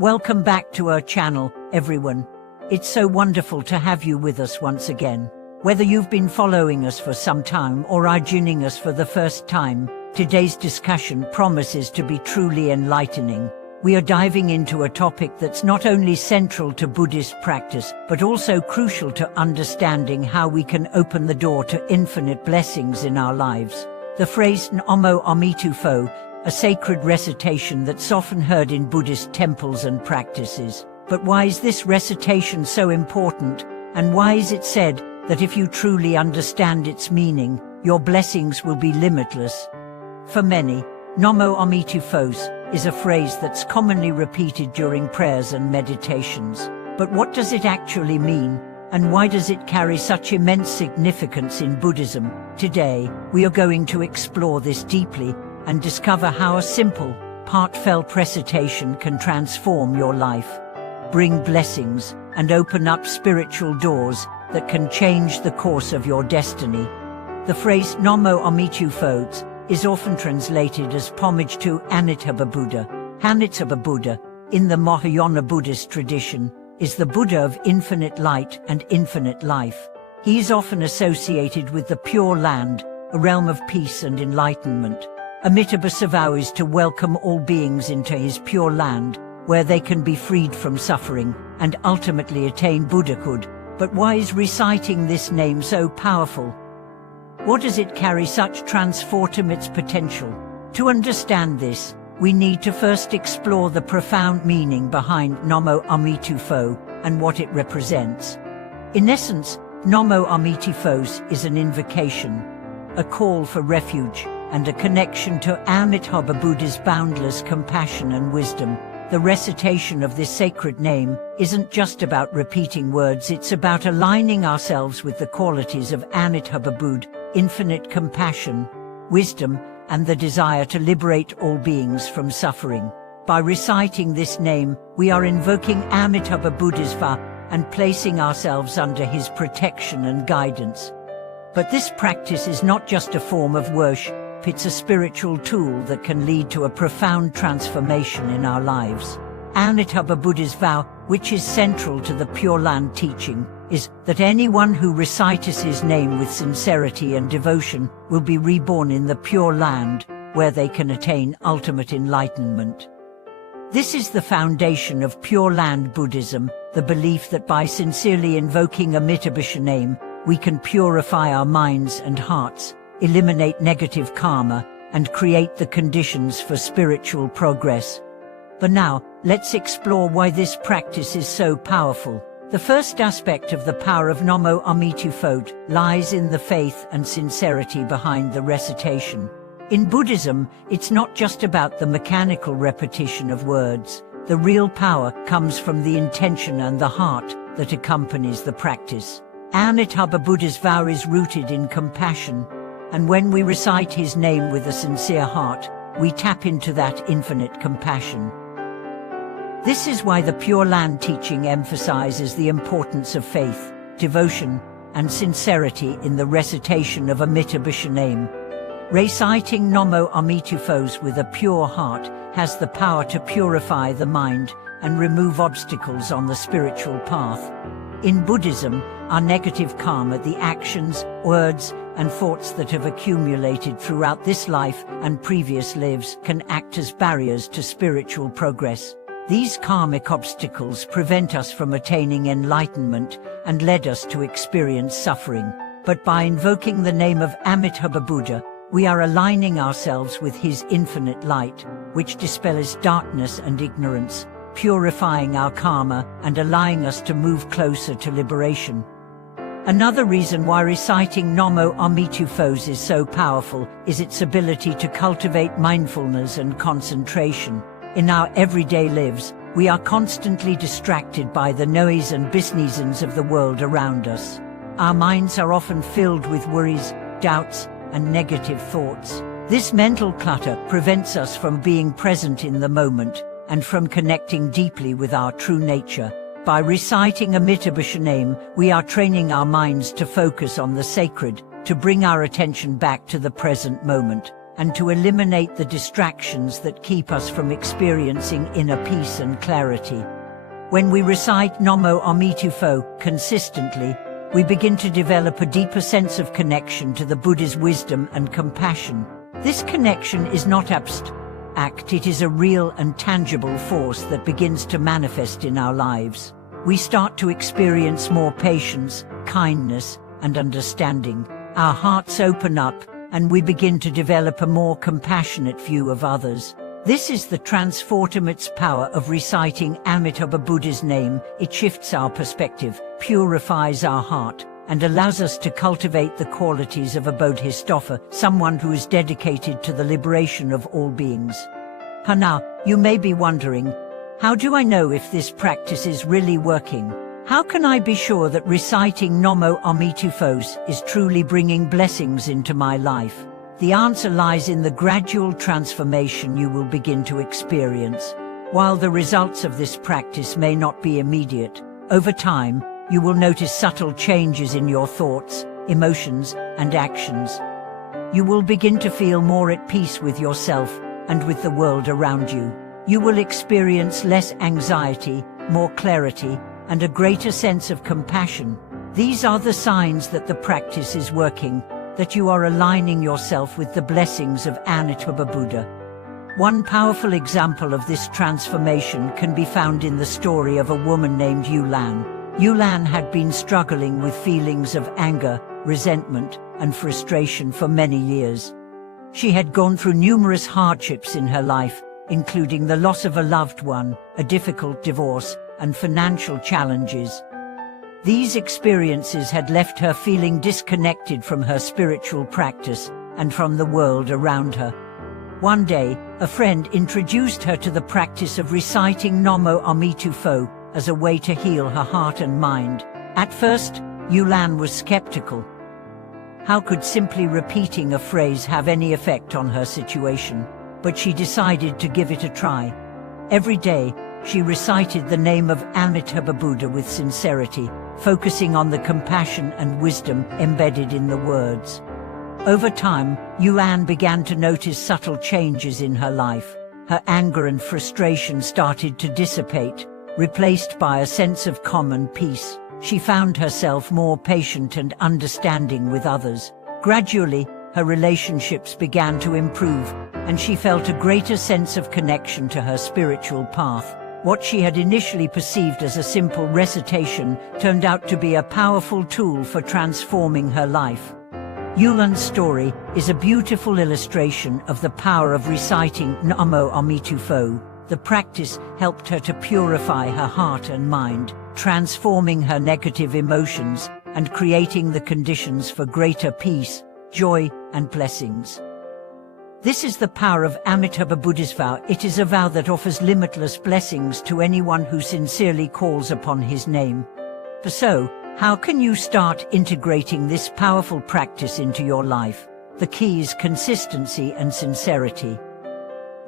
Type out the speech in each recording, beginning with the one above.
Welcome back to our channel, everyone. It's so wonderful to have you with us once again. Whether you've been following us for some time or are joining us for the first time, today's discussion promises to be truly enlightening. We are diving into a topic that's not only central to Buddhist practice, but also crucial to understanding how we can open the door to infinite blessings in our lives. The phrase Namo Amituofo, a sacred recitation that's often heard in Buddhist temples and practices. But why is this recitation so important, and why is it said that if you truly understand its meaning, your blessings will be limitless? For many, Namo Amituofo is a phrase that's commonly repeated during prayers and meditations. But what does it actually mean, and why does it carry such immense significance in Buddhism? Today, we are going to explore this deeply and discover how a simple, heartfelt recitation can transform your life, bring blessings, and open up spiritual doors that can change the course of your destiny. The phrase Namo Amituofo is often translated as homage to Amitabha Buddha. Amitabha Buddha, in the Mahayana Buddhist tradition, is the Buddha of infinite light and infinite life. He is often associated with the Pure Land, a realm of peace and enlightenment. Amitabha vows to welcome all beings into his Pure Land, where they can be freed from suffering and ultimately attain Buddhahood. But why is reciting this name so powerful? What does it carry such transformative potential? To understand this, we need to first explore the profound meaning behind Namo Amituofo and what it represents. In essence, Namo Amituofo is an invocation, a call for refuge, and a connection to Amitabha Buddha's boundless compassion and wisdom. The recitation of this sacred name isn't just about repeating words, it's about aligning ourselves with the qualities of Amitabha Buddha, infinite compassion, wisdom, and the desire to liberate all beings from suffering. By reciting this name, we are invoking Amitabha Buddha's vow and placing ourselves under his protection and guidance. But this practice is not just a form of worship, it's a spiritual tool that can lead to a profound transformation in our lives. Amitabha Buddha's vow, which is central to the Pure Land teaching, is that anyone who recites his name with sincerity and devotion will be reborn in the Pure Land, where they can attain ultimate enlightenment. This is the foundation of Pure Land Buddhism, the belief that by sincerely invoking Amitabha's name, we can purify our minds and hearts, eliminate negative karma, and create the conditions for spiritual progress. But now, let's explore why this practice is so powerful. The first aspect of the power of Namo Amituofo lies in the faith and sincerity behind the recitation. In Buddhism, it's not just about the mechanical repetition of words. The real power comes from the intention and the heart that accompanies the practice. Amitabha Buddha's vow is rooted in compassion, and when we recite his name with a sincere heart, we tap into that infinite compassion. This is why the Pure Land teaching emphasizes the importance of faith, devotion, and sincerity in the recitation of Amitabha's name. Reciting Namo Amituofo with a pure heart has the power to purify the mind and remove obstacles on the spiritual path. In Buddhism, our negative karma, the actions, words, and thoughts that have accumulated throughout this life and previous lives, can act as barriers to spiritual progress. These karmic obstacles prevent us from attaining enlightenment and led us to experience suffering. But by invoking the name of Amitabha Buddha, we are aligning ourselves with his infinite light, which dispels darkness and ignorance, purifying our karma and allowing us to move closer to liberation. Another reason why reciting Namo Amituofo is so powerful is its ability to cultivate mindfulness and concentration. In our everyday lives, we are constantly distracted by the noise and business of the world around us. Our minds are often filled with worries, doubts, and negative thoughts. This mental clutter prevents us from being present in the moment and from connecting deeply with our true nature. By reciting Amitabha's name, we are training our minds to focus on the sacred, to bring our attention back to the present moment, and to eliminate the distractions that keep us from experiencing inner peace and clarity. When we recite Namo Amituofo consistently, we begin to develop a deeper sense of connection to the Buddha's wisdom and compassion. This connection is not abstract, it is a real and tangible force that begins to manifest in our lives. We start to experience more patience, kindness, and understanding. Our hearts open up, and we begin to develop a more compassionate view of others. This is the transformative power of reciting Amitabha Buddha's name. It shifts our perspective, purifies our heart, and allows us to cultivate the qualities of a bodhisattva, someone who is dedicated to the liberation of all beings. Now, you may be wondering, how do I know if this practice is really working? How can I be sure that reciting Namo Amituofo is truly bringing blessings into my life? The answer lies in the gradual transformation you will begin to experience. While the results of this practice may not be immediate, over time, you will notice subtle changes in your thoughts, emotions, and actions. You will begin to feel more at peace with yourself and with the world around you. You will experience less anxiety, more clarity, and a greater sense of compassion. These are the signs that the practice is working, that you are aligning yourself with the blessings of Amitabha Buddha. One powerful example of this transformation can be found in the story of a woman named Yulan. Yulan had been struggling with feelings of anger, resentment, and frustration for many years. She had gone through numerous hardships in her life, including the loss of a loved one, a difficult divorce, and financial challenges. These experiences had left her feeling disconnected from her spiritual practice and from the world around her. One day, a friend introduced her to the practice of reciting Namo Amituofo as a way to heal her heart and mind. At first, Yulan was skeptical. How could simply repeating a phrase have any effect on her situation? But she decided to give it a try. Every day, she recited the name of Amitabha Buddha with sincerity, focusing on the compassion and wisdom embedded in the words. Over time, Yulan began to notice subtle changes in her life. Her anger and frustration started to dissipate, replaced by a sense of calm and peace. She found herself more patient and understanding with others. Gradually, her relationships began to improve, and she felt a greater sense of connection to her spiritual path. What she had initially perceived as a simple recitation turned out to be a powerful tool for transforming her life. Yulan's story is a beautiful illustration of the power of reciting Namo Amituofo. The practice helped her to purify her heart and mind, transforming her negative emotions and creating the conditions for greater peace, joy, and blessings. This is the power of Amitabha Buddha's vow. It is a vow that offers limitless blessings to anyone who sincerely calls upon his name. So, how can you start integrating this powerful practice into your life? The key is consistency and sincerity.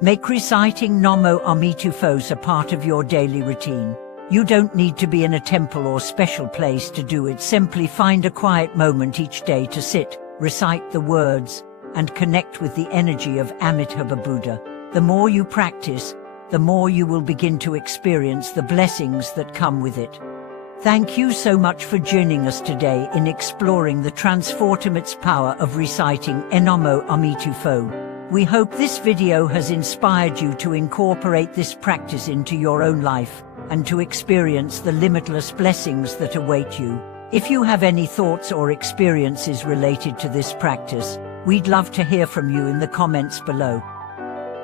Make reciting Namo Amituofo a part of your daily routine. You don't need to be in a temple or special place to do it. Simply find a quiet moment each day to sit, recite the words, and connect with the energy of Amitabha Buddha. The more you practice, the more you will begin to experience the blessings that come with it. Thank you so much for joining us today in exploring the transformative power of reciting Namo Amituofo. We hope this video has inspired you to incorporate this practice into your own life and to experience the limitless blessings that await you. If you have any thoughts or experiences related to this practice, we'd love to hear from you in the comments below.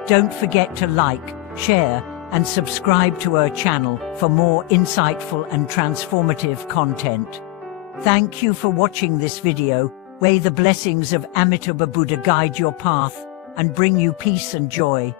Don't forget to like, share, and subscribe to our channel for more insightful and transformative content. Thank you for watching this video. May the blessings of Amitabha Buddha guide your path and bring you peace and joy.